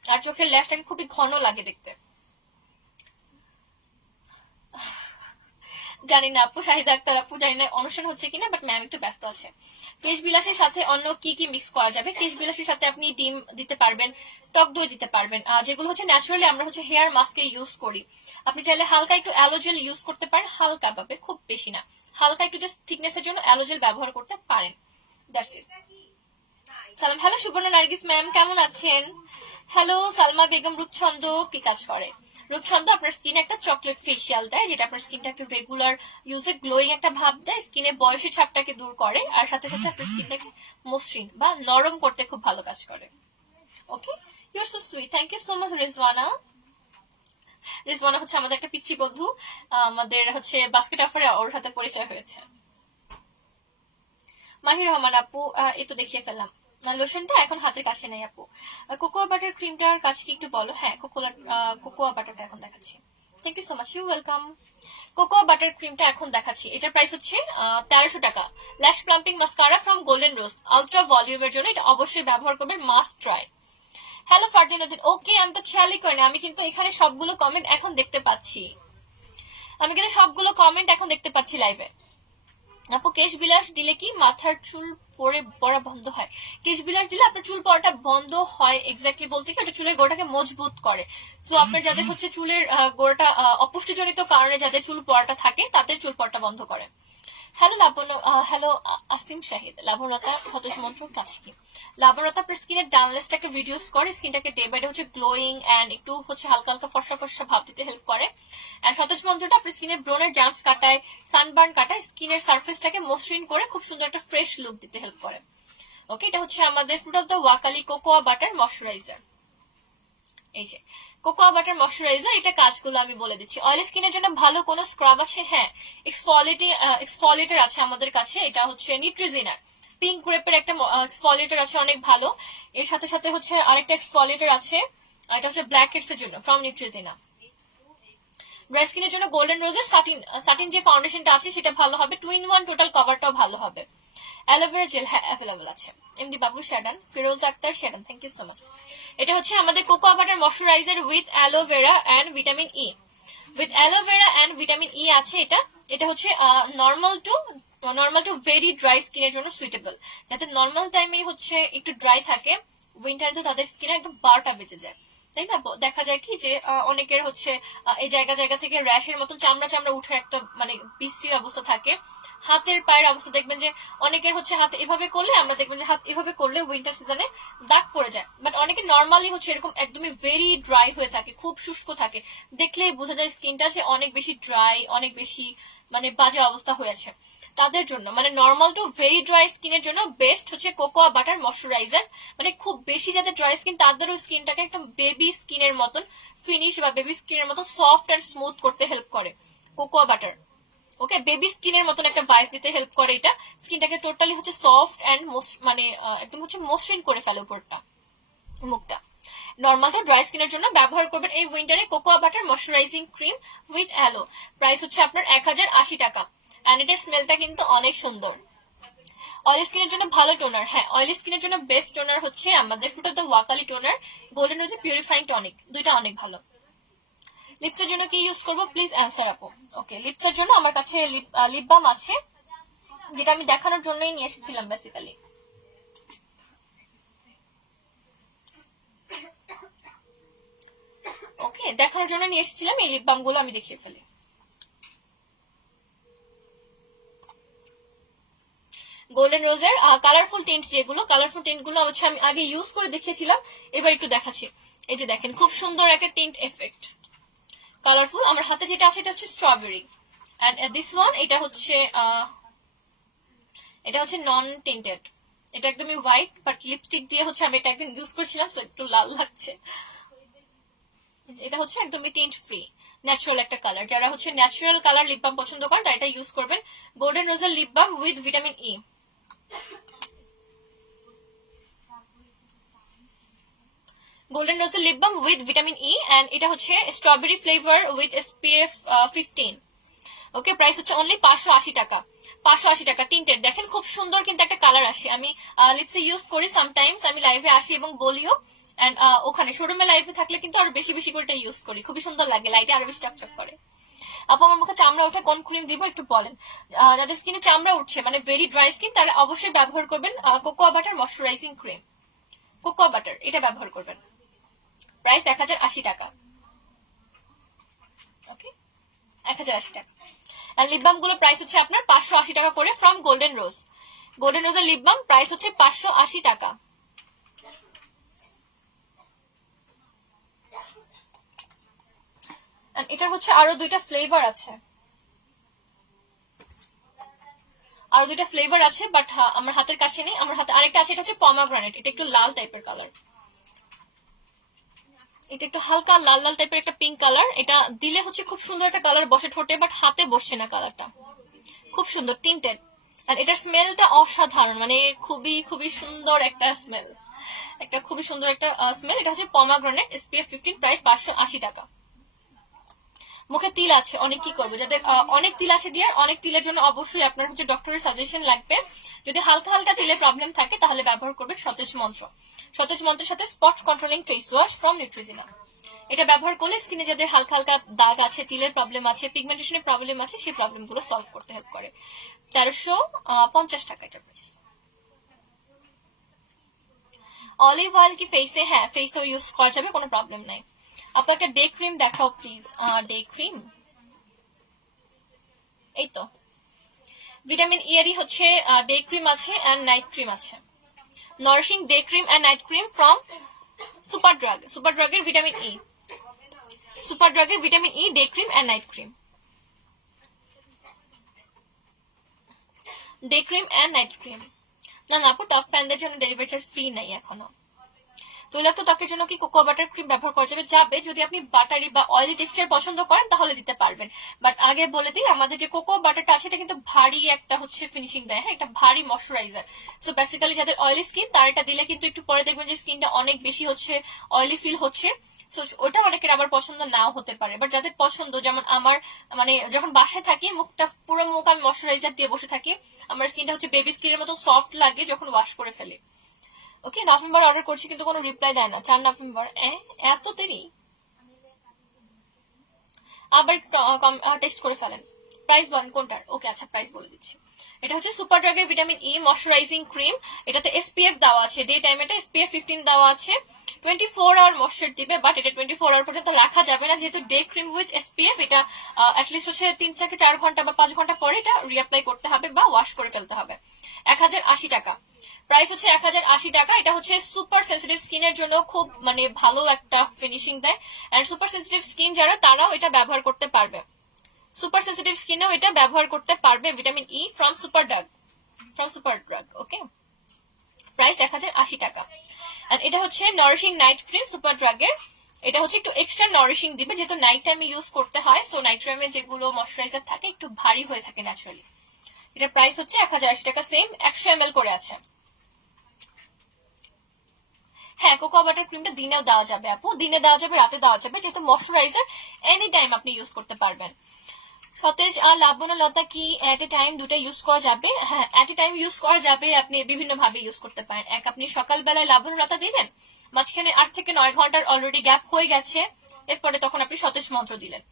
আর চোখের ল্যাশটাকে খুবই ঘন লাগে দেখতে। জানি না আপু, শাহিদা আক্তার আপু, জানি না অনুষ্ঠান হচ্ছে কিনা, বাট ম্যাম একটু ব্যস্ত আছে। কেশ বিলাসের সাথে অন্য কি কি মিক্স করা যাবে? কেশ বিলাসের সাথে আপনি ডিম দিতে পারবেন, টক দই দিতে পারবেন, যেগুলো হচ্ছে ন্যাচারালি আমরা হচ্ছে হেয়ার মাস্কে ইউজ করি। আপনি চাইলে হালকা একটু অ্যালোজেল ইউজ করতে পারেন, হালকা ভাবে, খুব বেশি না, হালকা একটু জাস্ট থিকনেসের জন্য অ্যালোজেল ব্যবহার করতে পারেন। That's it. সালাম, হ্যালো সুবর্ণা নার্গিস ম্যাম, কেমন আছেন? হ্যালো সালমা বেগম, রূপছন্দ কি কাজ করে? রূপছন্দ আপনার স্কিনে একটা চকলেট ফেসিয়াল দেয়, যেটা আপনার স্কিনটাকে রেগুলার ইউজে গ্লোয়িং একটা ভাব দেয়, স্কিনে বয়সী ছাপটাকে দূর করে, আর সাথে সাথে আপনার স্কিনটাকে মসৃণ বা নরম করতে খুব ভালো কাজ করে। Okay, you are so sweet, thank you so much Rizwana. Rizwana হচ্ছে আমাদের একটা পিচ্ছি বন্ধু, আমাদের হচ্ছে বাস্কেট অফারে ওর সাথে পরিচয় হয়েছে। মাহির রহমান আপু, এই তো দেখিয়ে ফেললাম। লোশনটা এখন হাতের কাছে নেই আপু। কোকোয়া বাটার ক্রিমটার কাছে কি একটু বলো? হ্যাঁ, কোকোয়া বাটারটা এখন দেখাচ্ছি। Thank you so much, you welcome. Cocoa butter ক্রিমটা এখন দেখাচ্ছি, এটার প্রাইস হচ্ছে 1300 টাকা। Lash plumping mascara from golden রোজ, আলট্রা ভলিউমের জন্য এটা অবশ্যই ব্যবহার করবেন, must try. Hello Fardinuddin, okay, আমি তো খেয়ালই করিনি, আমি কিন্তু এখানে সবগুলো কমেন্ট এখন দেখতে পাচ্ছি। আমি কিন্তু সবগুলো কমেন্ট এখন দেখতে পাচ্ছি লাইভে। আপু কেশ বিলাস দিলে কি মাথার চুল পড়া বন্ধ হয়? কেশ বিলাস দিলে আপনার চুল পড়াটা বন্ধ হয় এক্স্যাক্টলি বলতে কি ওটা চুলের গোড়াটাকে মজবুত করে। সো আপনার যাদের হচ্ছে চুলের গোড়াটা অপুষ্টিজনিত কারণে যাদের চুল পড়াটা থাকে তাদের চুল পড়াটা বন্ধ করে। হ্যালো হ্যালো আসিম শাহিদ, লাবণ্যতা হতাশ মন্ত্র কাজ কি? লাবণ্যতা আপনার স্কিনের ডানলেসটাকে রিডিউস করে, স্কিনটাকে ডে বাই ডে হচ্ছে গ্লোয়িং এন্ড একটু হচ্ছে হালকা হালকা ফর্সা ফর্সা ভাব দিতে হেল্প করে। এন্ড সতেজ মন্ত্রটা আপনার স্কিনের ব্রনের জাম্পস কাটায়, সানবার্ন কাটায়, স্কিনের সারফেসটাকে মসৃণ করে খুব সুন্দর একটা ফ্রেশ লুক দিতে হেল্প করে। ওকে, এটা হচ্ছে আমাদের fruit of the Wokali cocoa butter moisturiser. এই যে কোকোয়া বাটার ময়শ্চারাইজার, এটা কাজগুলো আমি বলে দিচ্ছি। অয়েলি স্কিনের জন্য ভালো কোনো স্ক্রাব আছে? হ্যাঁ, এক্সফলিয়েটর আছে আমাদের কাছে, এটা হচ্ছে নিউট্রিজিনার পিঙ্ক গ্রেপের একটা এক্সফলিয়েটর আছে, অনেক ভালো। এর সাথে সাথে হচ্ছে আরেকটা এক্সফলিয়েটর আছে, এটা হচ্ছে ব্ল্যাক হেডস এর জন্য ফ্রম নিউট্রিজিনা। ড্রাই স্কিনের জন্য গোল্ডেন রোজের সাটিন যে ফাউন্ডেশনটা আছে সেটা ভালো হবে, 2-in-1 টোটাল কভারটাও ভালো হবে। অ্যালোভেরা জেল, হ্যাঁ অ্যাভেলেবল আছে। MD Babu Shadan, Firoz Akter Shadan, thank you so much. এটা হচ্ছে আমাদের cocoa butter moisturiser with aloe vera and vitamin E. With aloe vera and vitamin E আছে এটা। এটা হচ্ছে নর্মাল টু ভেরি ড্রাই স্কিনের জন্য সুইটেবল। যাতে নর্মাল টাইমে হচ্ছে একটু ড্রাই থাকে, উইন্টারে তো তাদের স্কিনে একদম 12টা বেজে যায়, তাই না? দেখা যায় কি যে অনেকের হচ্ছে এই জায়গা জায়গা থেকে র্যাশের মতন চামড়া চামড়া উঠে একটা মানে বিশ্রী অবস্থা থাকে। হাতের পায়ের অবস্থা দেখবেন যে অনেকের হচ্ছে হাত এভাবে করলে, আমরা দেখবেন যে হাত এভাবে করলে উইন্টার সিজনে দাগ পড়ে যায়, বাট অনেকে নর্মালি হচ্ছে এরকম একদমই ভেরি ড্রাই হয়ে থাকে, খুব শুষ্ক থাকে, দেখলেই বোঝা যায় স্কিনটা যে অনেক বেশি ড্রাই, অনেক বেশি মানে বাজে অবস্থা হয়েছে। তাদের জন্য মানে নর্মাল টু ভেরি ড্রাই স্কিনের জন্য বেস্ট হচ্ছে কোকোয়া বাটার ময়শ্চারাইজার। মানে খুব বেশি যাদের ড্রাই স্কিন তাদেরও স্কিনটাকে একটা বেবি স্কিনের মতন ফিনিশ বা বেবি স্কিনের মতন সফট এন্ড স্মুথ করতে হেল্প করে কোকোয়া বাটার। ওকে, বেবি স্কিনের মতন একটা ভাইব দিতে হেল্প করে এটা, স্কিনটাকে টোটালি হচ্ছে সফট এন্ড মানে একদম হচ্ছে মসৃণ করে ফেলে উপরটা, মুখটা। নর্মাল ড্রাই স্কিনের জন্য ব্যবহার করবেন এই উইন্টারে cocoa butter moisturising cream with aloe. Price হচ্ছে আপনার 1080 টাকা। এন্ড এটার স্মেলটা কিন্তু অনেক সুন্দর। অয়েলি স্কিনের জন্য ভালো টোনার, হ্যাঁ অয়েলি স্কিনের জন্য বেস্ট টোনার হচ্ছে আমাদের fruit of the Wokali toner, golden রোজে পিউরিফাইং টনিক, দুইটা অনেক ভালো। লিপসের জন্য কি ইউজ করবো প্লিজ অ্যান্সার আপু। ওকে, লিপসের জন্য আমার কাছে লিপ বাম আছে, যেটা আমি দেখানোর জন্যই নিয়ে এসেছিলাম বেসিক্যালি। ওকে, দেখানোর জন্য নিয়ে এসেছিলাম, এই লিপ বাম গুলো আমি দেখিয়ে ফেলি। গোল্ডেন রোজের কালারফুল টিন্ট, যেগুলো কালারফুল টিন্ট গুলো হচ্ছে আমি আগে ইউজ করে দেখিয়েছিলাম, এবার একটু দেখাচ্ছি। এই যে দেখেন খুব সুন্দর একটা টিন্ট এফেক্ট, কালারফুল। আমার হাতে যেটা আছে এটা হচ্ছে স্ট্রবেরি, এন্ড দিস ওয়ান এটা হচ্ছে নন টিন্টেড, এটা একদমই হোয়াইট, বাট লিপস্টিক দিয়ে হচ্ছে আমি এটা একদিন ইউজ করছিলাম, সো একটু লাল লাগছে। এটা হচ্ছে একদমই টিন্ট ফ্রি, ন্যাচারাল একটা কালার। যারা হচ্ছে ন্যাচারাল কালার লিপ বাম পছন্দ করেন তারা এটা ইউজ করবেন, গোল্ডেন রোজের lip balm with vitamin E. Golden রোজের lip balm with vitamin E, and এটা হচ্ছে strawberry flavour with SPF 15। Okay, price হচ্ছে অনলি 580 টাকা। 580 টাকা টিন্টেড, দেখেন খুব সুন্দর কিন্তু একটা কালার আসে। আমি লিপসে ইউজ করি সামটাইমস, আমি লাইভে আসি এবং বলিও, এন্ড ওখানে শোরুমে লাইভে থাকলে কিন্তু আরো বেশি বেশি করে ইউজ করি, খুবই সুন্দর লাগে, লাইটে আরো বেশি চকচক করে। আপু আমার মুখে চামড়া উঠে কোন ক্রিম দিব একটু বলেন? যাদের স্কিনে চামড়া উঠছে মানে ভেরি ড্রাই স্কিন, তারা অবশ্যই ব্যবহার করবেন cocoa butter moisturising cream, cocoa butter এটা ব্যবহার করবেন। প্রাইস 1080 টাকা। ওকে, 1080 টাকা। আর লিপ বাম গুলো প্রাইস হচ্ছে আপনার 580 টাকা করে ফ্রম গোল্ডেন রোজ। গোল্ডেন রোজের লিপ বাম প্রাইস হচ্ছে 580 টাকা। এটার হচ্ছে আরো দুইটা ফ্লেভার আছে, বাট আমার হাতের কাছে নেই, আমার হাতে আরেকটা আছে, এটা হচ্ছে পমাগ্রানেট, এটা একটু লাল টাইপের কালার, এটা একটু হালকা লাল লাল টাইপের একটা পিঙ্ক কালার। এটা দিলে হচ্ছে খুব সুন্দর একটা কালার বসে ঠোঁটে, বাট হাতে বসছে না কালারটা, খুব সুন্দর টিন্টেড। আর এটার স্মেলটা অসাধারণ, মানে খুবই খুবই সুন্দর একটা স্মেল, একটা খুবই সুন্দর একটা স্মেল। এটা হচ্ছে পমাগ্রানেট SPF 15, প্রাইস 580 টাকা। মুখে তিল আছে অনেক, কি করবো, যাদের অনেক তিল আছে ডিয়ার, অনেক তিলের জন্য অবশ্যই আপনার হচ্ছে ডক্টরের সাজেশন লাগবে। যদি হালকা হালকা তিলের প্রবলেম থাকে তাহলে ব্যবহার করবেন সতেজ মন্ত্র। সতেজ মন্ত্রের সাথে spot controlling face wash from Neutrogena. এটা ব্যবহার করলে স্কিনে যাদের হালকা হালকা দাগ আছে, তিলের প্রবলেম আছে, পিগমেন্টেশনের প্রবলেম আছে, সেই প্রবলেমগুলো সলভ করতে হেল্প করে। 1350 টাকা এটার প্রাইস। অলিভ অয়েল কি ফেসে? হ্যাঁ, ফেসেও ইউজ করা যাবে, কোনো প্রবলেম নাই। আপনার একটা ডে ক্রিম দেখাও প্লিজ। ডে ক্রিম, এই তো ভিটামিন ই এরই হচ্ছে ডে ক্রিম আছে এন্ড নাইট ক্রিম আছে। Nourishing day cream and night cream from Superdrug. সুপারড্রাগের ভিটামিন ই, সুপারড্রাগের vitamin E day cream and night cream, day cream and night cream. না না আপু, টপ ফ্যানদের জন্য ডেলিভারি চার্জ ফ্রি নাই এখনো। তৈলাক্ত ত্বকের জন্য কি কোকো বাটার ক্রিম ব্যবহার করা যাবে? যাবে, যদি আপনি বাটারি বা অয়েলি টেক্সচার পছন্দ করেন তাহলে দিতে পারবেন। বাট আগে বলে দিই, আমাদের যে কোকো বাটারটা আছে এটা কিন্তু ভারী একটা হচ্ছে ফিনিশিং দেয়, হ্যাঁ, এটা ভারী ময়শ্চারাইজার। সো বেসিক্যালি যাদের অয়েলি স্কিন তার এটা দিলে কিন্তু একটু পরে দেখবেন যে স্কিনটা অনেক বেশি হচ্ছে অয়েলি ফিল হচ্ছে। সো ওটা অনেকের আবার পছন্দ নাও হতে পারে, বাট যাদের পছন্দ, যেমন আমার, মানে যখন বাসায় থাকি মুখটা পুরো মুখ আমি ময়শ্চারাইজার দিয়ে বসে থাকি, আমার স্কিনটা হচ্ছে বেবি স্কিনের মতো সফট লাগে যখন ওয়াশ করে ফেলি। ওকে, নভেম্বর অর্ডার করছি কিন্তু কোনো রিপ্লাই দেয় না। 4 নভেম্বর, এত দেরি, আবার টেস্ট করে ফেলেন। প্রাইস বলেন কোনটার? ওকে আচ্ছা, প্রাইস বলে দিচ্ছি। এটা হচ্ছে সুপারড্রাগের ভিটামিন ই ময়শ্চারাইজিং ক্রিম। এটাতে SPF দেওয়া আছে, ডে টাইম এটা SPF 15 দেওয়া আছে, 24 আওয়ার ময়শ্চার দিবে, বাট এটা 24 আওয়ার পর্যন্ত রাখা যাবে না, যেহেতু ডে ক্রিম উইথ SPF। এটা অ্যাটলিস্ট হচ্ছে 3 থেকে 4 ঘন্টা বা 5 ঘন্টা পরে এটা রিঅ্যাপ্লাই করতে হবে বা ওয়াশ করে ফেলতে হবে। 1080 টাকা প্রাইস হচ্ছে, 1080 টাকা। এটা হচ্ছে সুপার সেন্সিটিভ স্কিনের জন্য খুব মানে ভালো একটা ফিনিশিং দেয়, এন্ড সুপার সেন্সিটিভ স্কিন যারা তারাও এটা ব্যবহার করতে পারবে, সুপার সেন্সিটিভ স্কিনেও এটা ব্যবহার করতে পারবে। Vitamin E from Superdrug. Okay, price 1080 টাকা। আর এটা হচ্ছে নারিশিং নাইট ক্রিম সুপারড্রাগের। এটা হচ্ছে একটু এক্সট্রা নারিশিং দিবে, যেহেতু নাইট টাইমে ইউজ করতে হয়, সো নাইট টাইমে যেগুলো ময়শ্চারাইজার থাকে একটু ভারী হয়ে থাকে ন্যাচারালি। এটার প্রাইস হচ্ছে 1080 টাকা, সেম 100 ml করে আছে। হ্যাঁ, কোকো বাটার ক্রিমটা দিনেও দেওয়া যাবে আপু, দিনে দেওয়া যাবে, রাতে দেওয়া যাবে, যেহেতু ময়শ্চারাইজার এনি টাইম আপনি ইউজ করতে পারবেন। সতেজ আর লাবণ্যলতা কি এট এ টাইম দুটো ইউজ করা যাবে? হ্যাঁ, এট এ টাইম ইউজ করা যাবে, আপনি বিভিন্ন ভাবে ইউজ করতে পারেন। এক, আপনি সকালবেলায় লাবণ্যলতা দিলেন, মাঝখানে 8 থেকে 9 ঘন্টার অলরেডি গ্যাপ হয়ে গেছে, এরপরে তখন আপনি সতেজ মন্ত্র দিলেন।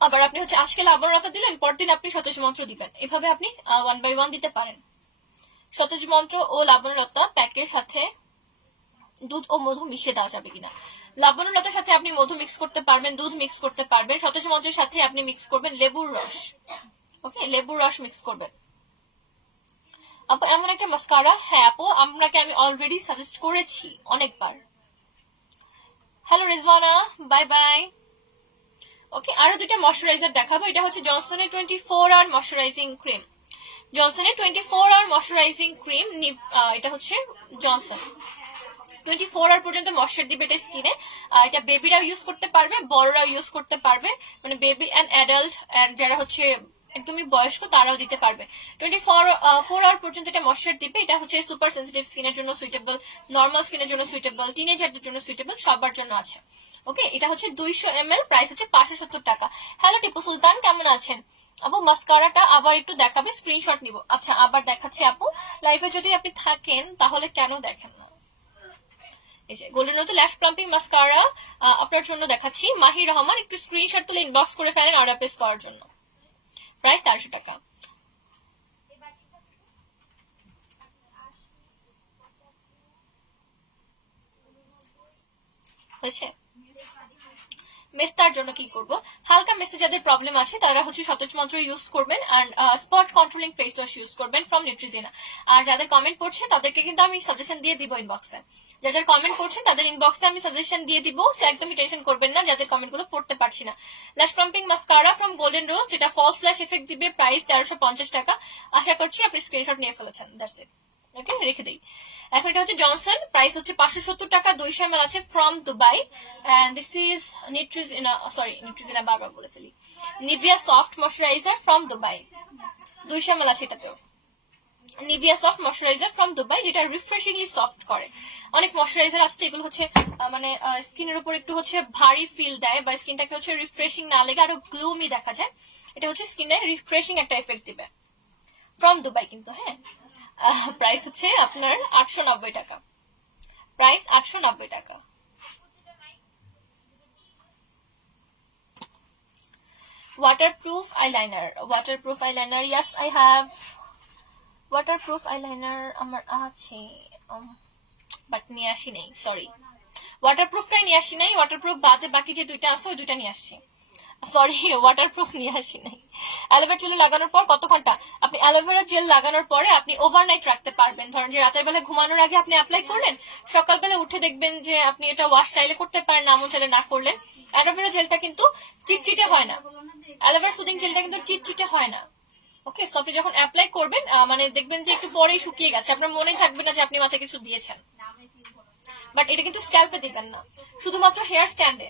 আবার আপনি হচ্ছে আজকে লাবণ্যলতা দিলেন, পরদিন আপনি সতেজ মন্ত্র দিবেন, এভাবে আপনি 1 by 1 দিতে পারেন। সতেজ মন্ত্র ও লাবণ্যলতা প্যাকের সাথে দুধ ও মধু মিশিয়ে দেওয়া যাবে কিনা? লবণলতার সাথে আপনি মধু মিক্স করতে পারবেন, দুধ মিক্স করতে পারবেন, সতেজ মন্ত্রের সাথে আপনি মিক্স করবেন লেবুর রস। ওকে, লেবুর রস মিক্স করবেন। আপু এমন একটা মাস্কারা, হ্যাঁ আপু আপনাকে আমি অলরেডি সাজেস্ট করেছি অনেকবার। Hello Rizwana, bye bye. Okay, আরো দুইটা ময়শ্চারাইজার দেখাবো। এটা হচ্ছে জনসনের 24 আওয়ার ময়শ্চারাইজিং ক্রিম, জনসনের 24 আওয়ার ময়শ্চারাইজিং ক্রিম। এটা হচ্ছে জনসন 24 আওয়ার পর্যন্ত ময়শ্চার দিবে এটা স্কিনে। এটা বেবিরাও ইউজ করতে পারবে, বড়রাও ইউজ করতে পারবে, মানে বেবি অ্যান্ড অ্যাডাল্ট অ্যান্ড যারা হচ্ছে একদমই বয়স্ক তারাও দিতে পারবে। 24 আওয়ার পর্যন্ত এটা ময়শ্চার দিবে। এটা হচ্ছে সুপার সেন্সিটিভ স্কিনের জন্য সুইটেবল, নর্মাল স্কিনের জন্য সুইটেবল, টিনেজারদের জন্য সুইটেবল, সবার জন্য আছে। ওকে, এটা হচ্ছে 200 ml, প্রাইস হচ্ছে 570 টাকা। হ্যালো টিপু সুলতান, কেমন আছেন আপু? মাস্কারাটা আবার একটু দেখাবে, স্ক্রিনশট নিব। আচ্ছা, আবার দেখাচ্ছি আপু, লাইভে যদি আপনি থাকেন তাহলে কেন দেখেন না? এই যে গোল্ডেন রোজ ল্যাশ প্লাম্পিং মাস্কারা আপনার জন্য দেখাচ্ছি। মাহির রহমান, একটু স্ক্রিনশট তুলে ইনবক্স করে ফেলেন অর্ডার প্লেস করার জন্য। প্রাইস 1300 টাকা। হয়েছে? মেস্তার জন্য কি করব, হালকা মেস্তে যাদের প্রবলেম আছে তারা হচ্ছে সতেজ মন্ত্র ইউজ করবেন and spot controlling face wash use করবেন ফ্রম নিউট্রিজিনা। আর যাদের কমেন্ট পড়ছে তাদেরকে কিন্তু আমি সাজেশন দিয়ে দিব ইনবক্সে, যাদের কমেন্ট করছেন তাদের ইনবক্সে আমি সাজেশন দিয়ে দিব, সে একদমই টেনশন করবেন না যাদের কমেন্টগুলো পড়তে পারছি না। ল্যাশ প্লাম্পিং মাস্কারা ফ্রম গোল্ডেন রোজ, যেটা ফলস ল্যাশ এফেক্ট দিবে, প্রাইস 1350 টাকা। আশা করছি আপনি স্ক্রিনশট নিয়ে ফেলেছেন, দ্যাটস ইট। ওকে, রেখে দিই। এখন এটা হচ্ছে জনসন, প্রাইস হচ্ছে 570 টাকা, 200 ml আছে, from Dubai. And this is Neutrogena বারবার বলে ফেলি, Nivea soft moisturiser from Dubai, 200 ml আছে এটাতেও। Nivea soft moisturiser from Dubai, যেটা রিফ্রেশিংলি সফট করে। অনেক ময়শ্চারাইজার আসছে এগুলো হচ্ছে মানে স্কিনের উপর একটু হচ্ছে ভারী ফিল দেয় বা স্কিনটাকে হচ্ছে রিফ্রেশিং না লেগে আরো গ্লুমি দেখা যায়, এটা হচ্ছে স্কিনে রিফ্রেশিং একটা এফেক্ট দিবে, ফ্রম দুবাই কিন্তু। হ্যাঁ, প্রাইস হচ্ছে আপনার 890 টাকা, প্রাইস 890 টাকা। Waterproof eyeliner, waterproof eyeliner, yes I have waterproof eyeliner, আমার আছে বাট নিয়ে আসি নেই, সরি। ওয়াটারপ্রুফটাই নিয়ে আসি নাই, ওয়াটারপ্রুফ বাদে বাকি যে দুইটা আছে ওই দুইটা নিয়ে আসছি, সরি ওয়াটারপ্রুফ নিয়ে আসি নাই। অ্যালোভেরা জেল লাগানোর পর কত ঘন্টা, আপনি অ্যালোভেরা জেল লাগানোর পরে আপনি ওভারনাইট রাখতে পারবেন। ধরেন যে রাতের বেলা ঘুমানোর আগে আপনি অ্যাপ্লাই করলেন, সকালবেলা উঠে দেখবেন যে আপনি এটা ওয়াশ চাইলে করতে পারেন, না চাইলে না করলেন। অ্যালোভেরা জেলটা কিন্তু চিটচিটে হয় না, অ্যালোভেরা সুদিং জেলটা কিন্তু চিটচিটে হয় না। ওকে, সো আপনি যখন অ্যাপ্লাই করবেন মানে দেখবেন যে একটু পরেই শুকিয়ে গেছে, আপনার মনেই থাকবে না যে আপনি মাথায় কিছু দিয়েছেন। বাট এটা কিন্তু স্ক্যাল্পে দিবেন না, শুধুমাত্র হেয়ার স্ট্যান্ডে।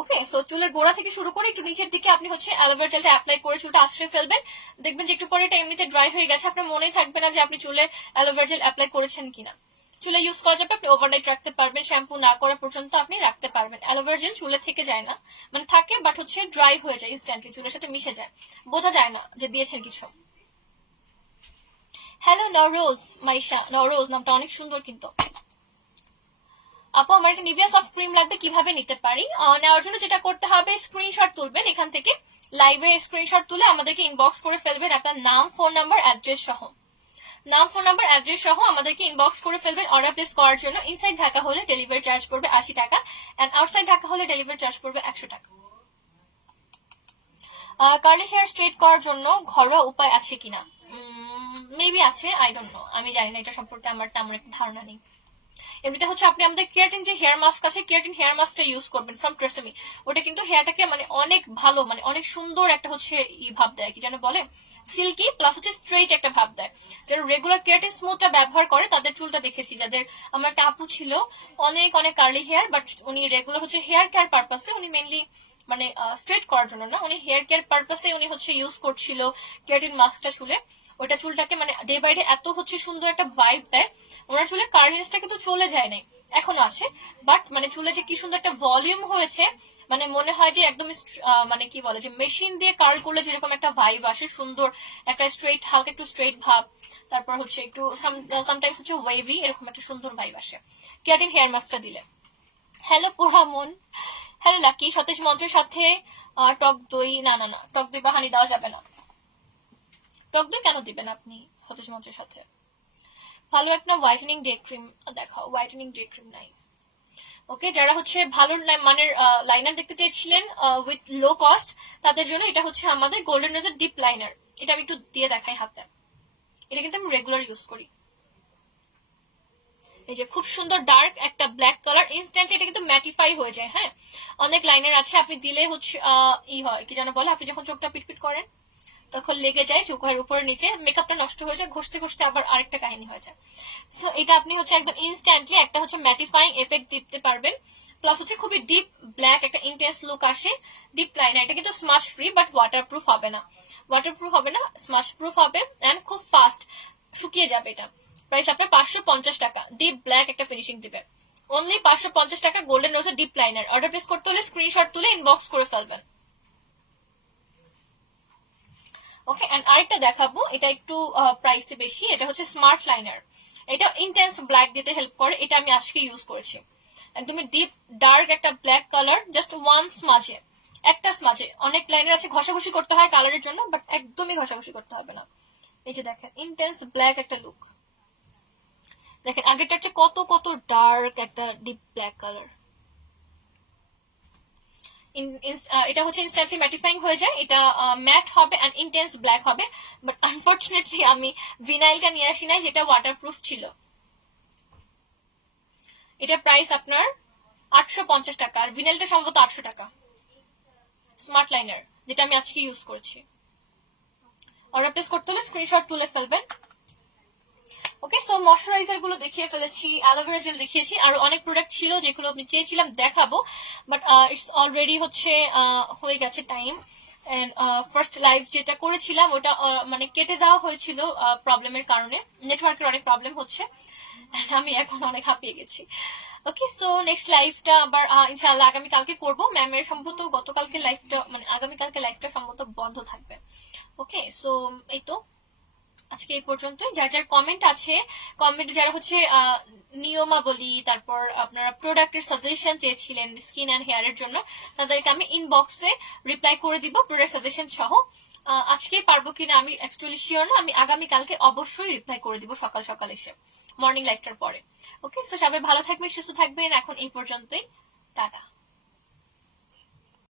ওকে, সো চুলের গোড়া থেকে শুরু করে একটু নিচের দিকে আপনি হচ্ছে অ্যালোভেরা জেলটা অ্যাপ্লাই করে চুলটা আশ্রয় ফেলবেন, দেখবেন যে একটু পরে এটা এমনিতে ড্রাই হয়ে গেছে, আপনার মনেই থাকবে না যে আপনি চুলে অ্যালোভেরা জেল অ্যাপ্লাই করেছেন কিনা। চুলে ইউজ করা যাবে, আপনি ওভারনাইট রাখতে পারবেন, শ্যাম্পু না করা পর্যন্ত আপনি রাখতে পারবেন। অ্যালোভেরা জেল চুলে থেকে যায় না, মানে থাকে বাট হচ্ছে ড্রাই হয়ে যায় ইনস্ট্যান্টলি, চুলের সাথে মিশে যায়, বোঝা যায় না যে দিয়েছেন কিছু। হ্যালো নরোজ, মাইশা নরোজ নামটা অনেক সুন্দর কিন্তু। আপু আমার একটা নিভিয়া সফট ক্রিম লাগবে, কিভাবে নিতে পারি? নেওয়ার জন্য যেটা করতে হবে, স্ক্রিনশট তুলবেন এখান থেকে, লাইভে স্ক্রিনশট তুলে আমাদেরকে ইনবক্স করে ফেলবেন আপনার নাম, ফোন নাম্বার, অ্যাড্রেস সহ, নাম, ফোন নাম্বার, অ্যাড্রেস সহ আমাদেরকে ইনবক্স করে ফেলবেন অর্ডার প্লেস করার জন্য। ইনসাইড ঢাকা হলে ডেলিভারি চার্জ পড়বে 80 টাকা এন্ড আউটসাইড ঢাকা হলে ডেলিভারি চার্জ পড়বে 100 টাকা। কার্লি হেয়ার স্ট্রেট করার জন্য ঘরোয়া উপায় আছে কিনা? মেবি আছে, আই ডোন্ট নো, আমি জানি না, এটা সম্পর্কে আমার তেমন একটা ধারণা নেই। এমনিতে হচ্ছে আপনি আমাদের কেরাটিন যে হেয়ার মাস্ক আছে, কেরাটিন হেয়ার মাস্কটা ইউজ করবেন ফ্রম ট্রেসেমি, ওটা কিন্তু হেয়ারটাকে মানে অনেক ভালো, মানে অনেক সুন্দর একটা হচ্ছে ভাব দেয়, কি যেন বলে, সিল্কি প্লাস হচ্ছে স্ট্রেট একটা ভাব দেয়। যারা রেগুলার কেরাটিন স্মুথটা ব্যবহার করে তাদের চুলটা দেখেছি, যাদের, আমার একটা আপু ছিল অনেক অনেক কার্লি হেয়ার, বাট উনি রেগুলার হচ্ছে হেয়ার কেয়ার পারপাসে, উনি মেইনলি মানে স্ট্রেট করার জন্য না, উনি হেয়ার কেয়ার পারপাসে উনি হচ্ছে ইউজ করছিল কেরাটিন মাস্কটা চুলে, ওইটা চুলটাকে মানে ডে বাই ডে এত হচ্ছে সুন্দর একটা ভাইব দেয়। ওনার চুলে কার্লিনেসটা কিন্তু চলে যায় নাই, এখনো আছে, বাট মানে চুলে যে কি সুন্দর একটা ভলিউম হয়েছে, মানে মনে হয় যে একদম মানে কি বলে যে মেশিন দিয়ে কার্ল করলে যেরকম একটা ভাইব আসে, সুন্দর একটা স্ট্রেট, হালকা একটু স্ট্রেট ভাব, তারপর হচ্ছে একটু সামটাইমস হচ্ছে ওয়েভি, এরকম একটা সুন্দর ভাইব আসে কেরাটিন হেয়ার মাস্কটা দিলে। হ্যালো পোহামন, হ্যালো লাকি, সতেজ মন্ত্রের সাথে টক দই, না না না, টক দই বা হানি দেওয়া যাবে না, টক দই কেন দিবেন আপনি সতেজ মন্ত্রের সাথে? ভালো একটা হোয়াইটেনিং ডে ক্রিম দেখাও, হোয়াইটেনিং ডে ক্রিম নাই। ওকে, যারা হচ্ছে ভালো মানের লাইনার দেখতে চাইছিলেন উইথ লো কস্ট, তাদের জন্য এটা হচ্ছে আমাদের গোল্ডেন রোজের ডিপ লাইনার, এটা আমি একটু দিয়ে দেখাই হাতে, এটা কিন্তু আমি রেগুলার ইউজ করি। এই যে খুব সুন্দর ডার্ক একটা ব্ল্যাক কালার, ইনস্ট্যান্টলি এটা কিন্তু ম্যাটিফাই হয়ে যায়। হ্যাঁ, অনেক লাইনার আছে আপনি দিলে হচ্ছে ই হয়, কি যেন বলে, আপনি যখন চোখটা পিটপিট করেন তখন লেগে যায় চোখের উপরে নিচে, মেকআপটা নষ্ট হয়ে যায়, ঘষতে ঘষতে আবার আরেকটা কাহিনী হয়ে যায়। সো এটা আপনি হচ্ছে একদম ইনস্ট্যান্টলি একটা হচ্ছে ম্যাটিফাইং এফেক্ট দিতে পারবেন, প্লাস হচ্ছে খুবই ডিপ ব্ল্যাক একটা ইন্টেন্স লুক আসে। ডিপ লাইনার, এটা কিন্তু স্মাশ ফ্রি বাট ওয়াটারপ্রুফ হবে না, ওয়াটারপ্রুফ হবে না, স্মাশ প্রুফ হবে এন্ড খুব ফাস্ট শুকিয়ে যাবে। এটা প্রাইস আপনার 550 টাকা, ডিপ ব্ল্যাক একটা ফিনিশিং দিবে, অনলি 550 টাকা। গোল্ডেন রোজের ডিপ লাইনার অর্ডার প্লেস করতে হলে স্ক্রিনশট তুলে ইনবক্স করে ফেলবেন। ওকে, এন্ড আরেকটা দেখাবো, এটা একটু প্রাইসে বেশি, এটা হচ্ছে স্মার্ট লাইনার, এটা ইন্টেন্স ব্ল্যাক দিতে হেল্প করে, এটা আমি আজকে ইউজ করেছি, একদমই ডিপ ডার্ক একটা ব্ল্যাক কালার, জাস্ট ওয়ান স্মাজে, একটা স্মাজে। অনেক লাইনার আছে ঘষাঘষি করতে হয় কালারের জন্য, বাট একদমই ঘষাঘষি করতে হবে না। এই যে দেখেন ইন্টেন্স ব্ল্যাক একটা লুক, দেখেন আগেরটা হচ্ছে কত কত ডার্ক একটা ডিপ ব্ল্যাক কালার, এটা হচ্ছে ইনস্ট্যান্টলি ম্যাটিফাইং হয়ে যায়, এটা ম্যাট হবে অ্যান্ড ইন্টেন্স ব্ল্যাক হবে। বাট আনফর্চুনেটলি আমি ভিনাইলটা নিয়ে আসি নাই, যেটা ওয়াটারপ্রুফ ছিল। এটা প্রাইস আপনার 850 টাকা, আর ভিনাইলটা সম্ভবত 800 টাকা। স্মার্ট লাইনার, যেটা আমি আজকে ইউজ করছি। অর্ডার প্লেস করতে হলে স্ক্রিনশট তুলে ফেলবেন। ওকে, সো ময়শ্চারাইজার গুলো দেখিয়ে ফেলেছি, অ্যালোভেরা জেল দেখিয়েছি, আর অনেক প্রোডাক্ট ছিল যেগুলো আমি চেয়েছিলাম দেখাবো, বাট ইটস অলরেডি হচ্ছে হয়ে গেছে টাইম। ফার্স্ট লাইভ যেটা করেছিলাম ওটা মানে কেটে দেওয়া হয়েছিল প্রবলেমের কারণে, নেটওয়ার্কের অনেক প্রবলেম হচ্ছে, আমি এখন অনেক হাঁপিয়ে গেছি। ওকে, সো নেক্সট লাইভটা আবার ইনশাআল্লাহ আগামী কালকে করবো। ম্যামের সম্ভবত গতকালকে লাইভটা মানে আগামীকালকে লাইভটা সম্ভবত বন্ধ থাকবে। ওকে, সো এই তো আজকে এই পর্যন্ত। যার যার কমেন্ট আছে, কমেন্টে যারা হচ্ছে নিয়মাবলী, তারপর আপনারা প্রোডাক্টের সাজেশন চেয়েছিলেন স্কিন অ্যান্ড হেয়ারের জন্য, তাদেরকে আমি ইনবক্সে রিপ্লাই করে দিব প্রোডাক্ট সাজেশন সহ। আজকে পারবো কিনা আমি অ্যাকচুয়ালি শিওর না, আমি আগামীকালকে অবশ্যই রিপ্লাই করে দিব সকাল সকাল এসে, মর্নিং লাইফটার পরে। ওকে, সো সবাই ভালো থাকবেন, সুস্থ থাকবেন। এখন এই পর্যন্তই, টাটা।